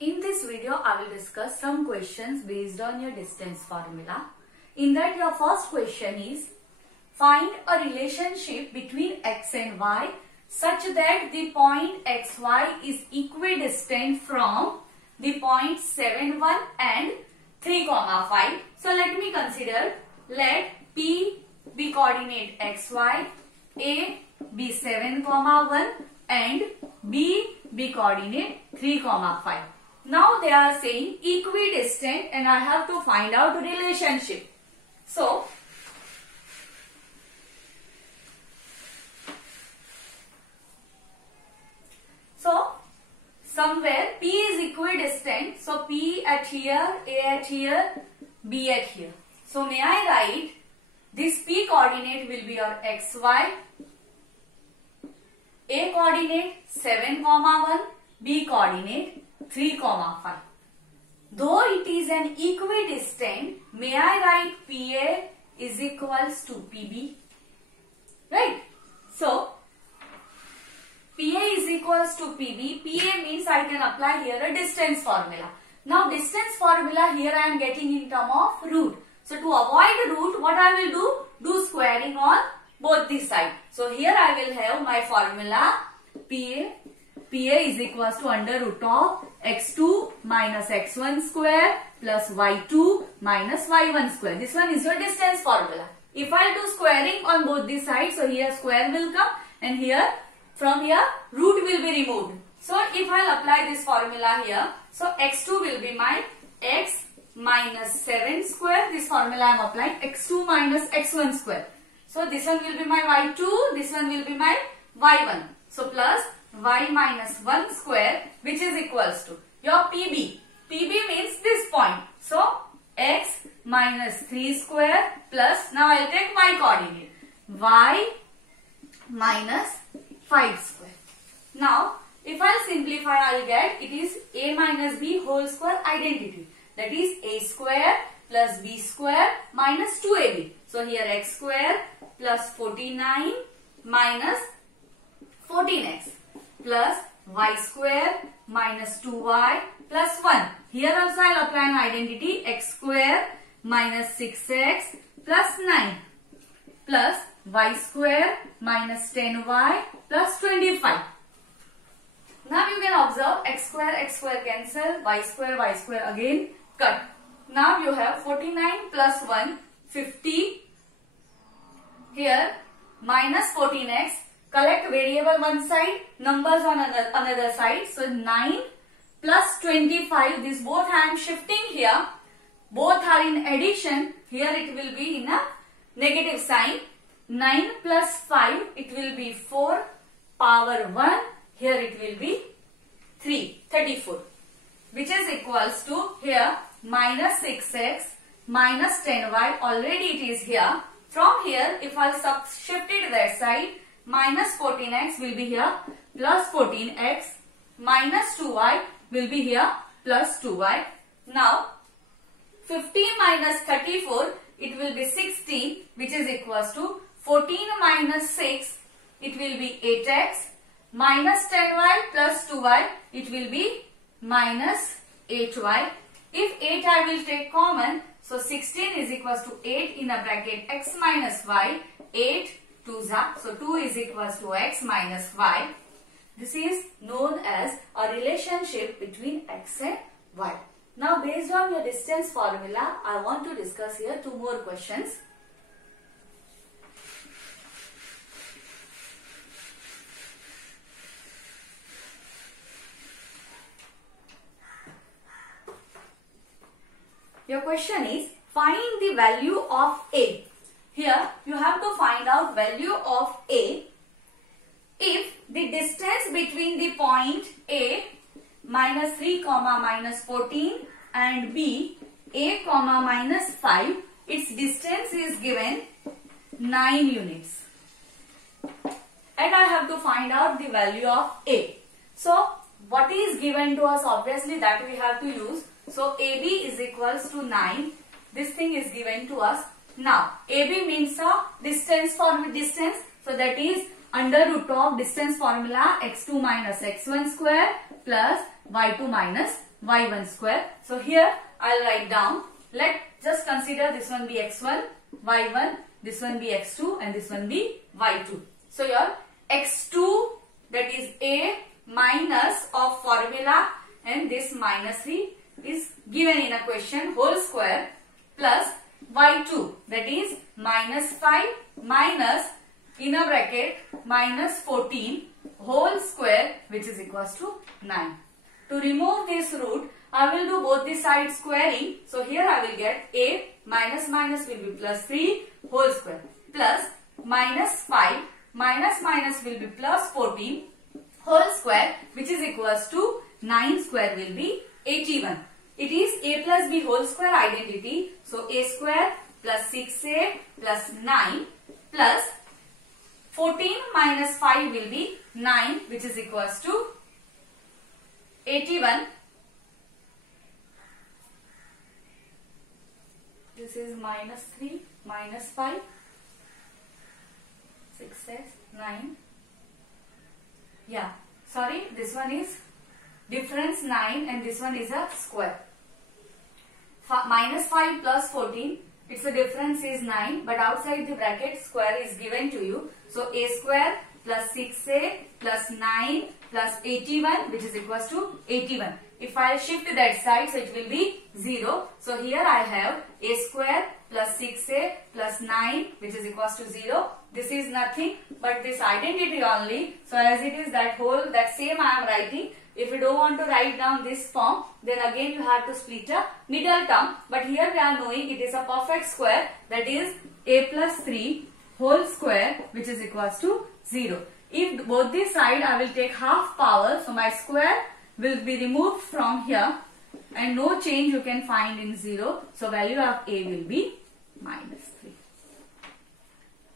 In this video, I will discuss some questions based on your distance formula. In that, your first question is, find a relationship between x and y such that the point xy is equidistant from the point 7, 1 and 3, 5. So, let me consider, let P be coordinate xy, A be 7, 1 and B be coordinate 3, 5. Now they are saying equidistant and I have to find out the relationship. So somewhere P is equidistant. So P at here, A at here, B at here. So may I write this P coordinate will be your xy, A coordinate 7, 1, B coordinate 3, 5. Though it is an equidistant, may I write PA is equals to PB? Right? So, PA is equals to PB. PA means I can apply here a distance formula. Now, distance formula here I am getting in term of root. So, to avoid root, what I will do? Do squaring on both the sides. So, here I will have my formula PA is equals to under root of x2 minus x1 square plus y2 minus y1 square. This one is your distance formula. If I do squaring on both the sides, so here square will come and here from here root will be removed. So if I will apply this formula here, so x2 will be my x minus 7 square. This formula I am applying x2 minus x1 square. So this one will be my y2, this one will be my y1. So plus y minus 1 square, which is equals to your PB. PB means this point. So x minus 3 square plus, now I will take y coordinate, y minus 5 square. Now if I simplify, I will get it is a minus b whole square identity. That is a square plus b square minus 2ab. So here x square plus 49 minus 14x. Plus y square minus 2y plus 1. Here also I will apply an identity x square minus 6x plus 9 plus y square minus 10y plus 25. Now you can observe x square cancel, y square again cut. Now you have 49 plus 1, 50. Here minus 14x. Collect variable one side, numbers on another side. So 9 plus 25, this both I am shifting here. Both are in addition. Here it will be in a negative sign. 9 plus 5, it will be 4 power 1. Here it will be 34. Which is equals to here minus 6x minus 10y. Already it is here. From here, if I shift it that side, minus 14x will be here plus 14x minus 2y will be here plus 2y. Now 15 minus 34 it will be 16, which is equals to 14 minus 6 it will be 8x minus 10y plus 2y it will be minus 8y. If 8 I will take common, so 16 is equals to 8 in a bracket x minus y, 8 2s are, so 2 is equals to x minus y. This is known as a relationship between x and y. Now based on your distance formula, I want to discuss here two more questions. Your question is, find the value of A. Here you have to find out value of A if the distance between the point A minus 3 minus 14 and B A minus 5, its distance is given 9 units. And I have to find out the value of A. So what is given to us, obviously that we have to use. So AB is equals to 9. This thing is given to us. Now, AB means a distance distance. So that is under root of distance formula x2 minus x1 square plus y2 minus y1 square. So here I'll write down, let just consider this one be x1, y1, this one be x2 and this one be y2. So your x2, that is a minus of formula and this minus 3 is given in a question, whole square, plus y2, that is minus 5 minus inner bracket minus 14 whole square, which is equals to 9. To remove this root, I will do both the sides squaring. So here I will get a minus minus will be plus 3 whole square plus minus 5 minus minus will be plus 14 whole square, which is equals to 9 square will be 81. It is a plus b whole square identity. So a square plus 6a plus 9 plus 14 minus 5 will be 9, which is equals to 81. This is minus 3 minus 5, 6s, 9. Yeah, sorry, this one is difference 9 and this one is a square. Minus 5 plus 14, its the difference is 9, but outside the bracket square is given to you. So a square plus 6a plus 9 plus 81, which is equals to 81. If I shift that side, so it will be 0. So here I have a square plus 6a plus 9, which is equals to 0. This is nothing but this identity only. So as it is that whole, that same I am writing. If you don't want to write down this form, then again you have to split a middle term. But here we are knowing it is a perfect square, that is a plus 3 whole square, which is equals to 0. If both the side I will take half power, so my square will be removed from here and no change you can find in 0. So value of a will be minus 3.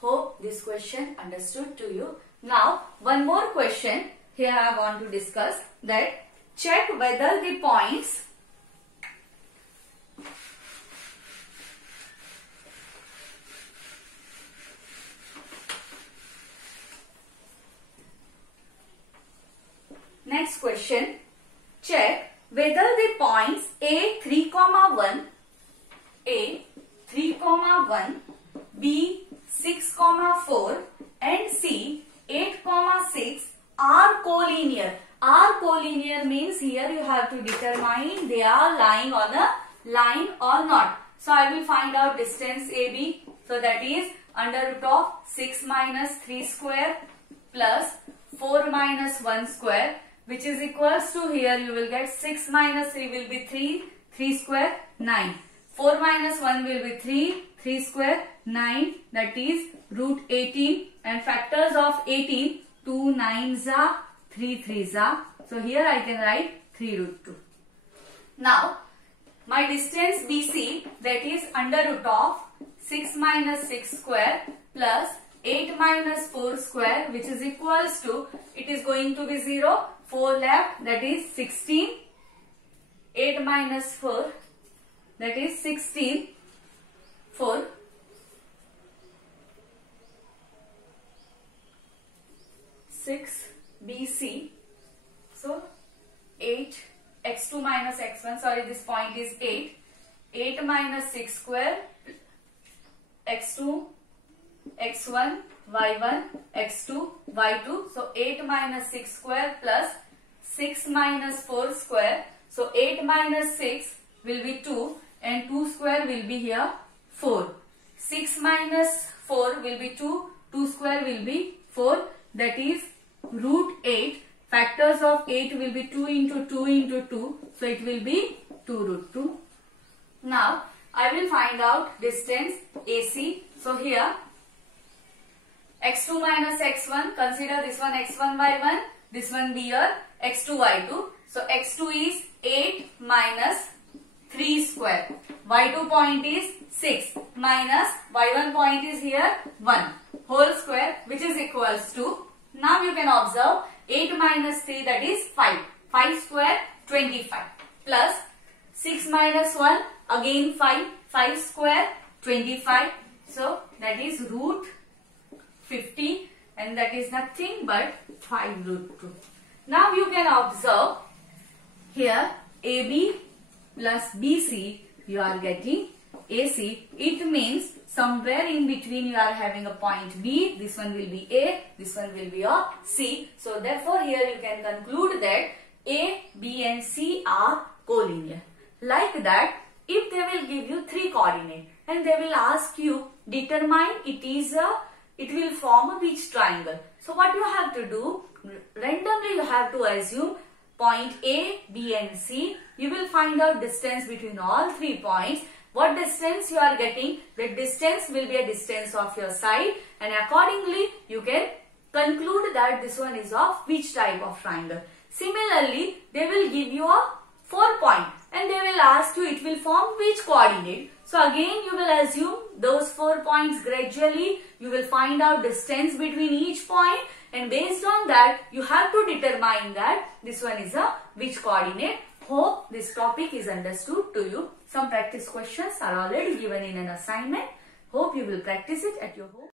Hope this question understood to you. Now one more question here I want to discuss, that check whether the points next question, check whether the points a 3, 1, a 3, 1, b 6, 4 and c 8, 6 are collinear. Are collinear means here you have to determine they are lying on a line or not. So I will find out distance AB. So that is under root of 6 minus 3 square plus 4 minus 1 square, which is equals to, here you will get 6 minus 3 will be 3, 3 square 9. 4 minus 1 will be 3, 3 square 9, that is root 18, and factors of 18, 2 9s are 3 3s are. So here I can write 3 root 2. Now my distance BC, that is under root of 6 minus 6 square plus 8 minus 4 square, which is equals to, it is going to be 0, 4 left, that is 16, 8 minus 4, that is 16, 4, 6 BC. So 8 x2 minus x1, sorry this point is 8, 8 minus 6 square x2 x1 y1 x2 y2. So 8 minus 6 square plus 6 minus 4 square. So 8 minus 6 will be 2 and 2 square will be here 4. 6 minus 4 will be 2, 2 square will be 4, that is root 8. Factors of 8 will be 2 into 2 into 2. So it will be 2 root 2. Now I will find out distance AC. So here x2 minus x1, consider this one x1 y1, this one be your x2 y2. So x2 is 8 minus 3 square. Y2 point is 6 minus y1 point is here 1 whole square, which is equals to, now you can observe 8 minus 3, that is 5. 5 square 25 plus 6 minus 1 again 5. 5 square 25. So that is root 50 and that is nothing but 5 root 2. Now you can observe here AB plus BC, you are getting AC. It means somewhere in between you are having a point B. This one will be A, this one will be a C. So therefore here you can conclude that A, B and C are collinear. Like that, if they will give you 3 coordinates and they will ask you determine it will form which triangle. So what you have to do, randomly you have to assume point A, B and C. You will find out distance between all 3 points. What distance you are getting, the distance will be a distance of your side, and accordingly you can conclude that this one is of which type of triangle. Similarly, they will give you a 4 point and they will ask you it will form which coordinate. So again you will assume those 4 points gradually. You will find out distance between each point, and based on that you have to determine that this one is a which coordinate. Hope this topic is understood to you. Some practice questions are already given in an assignment. Hope you will practice it at your home.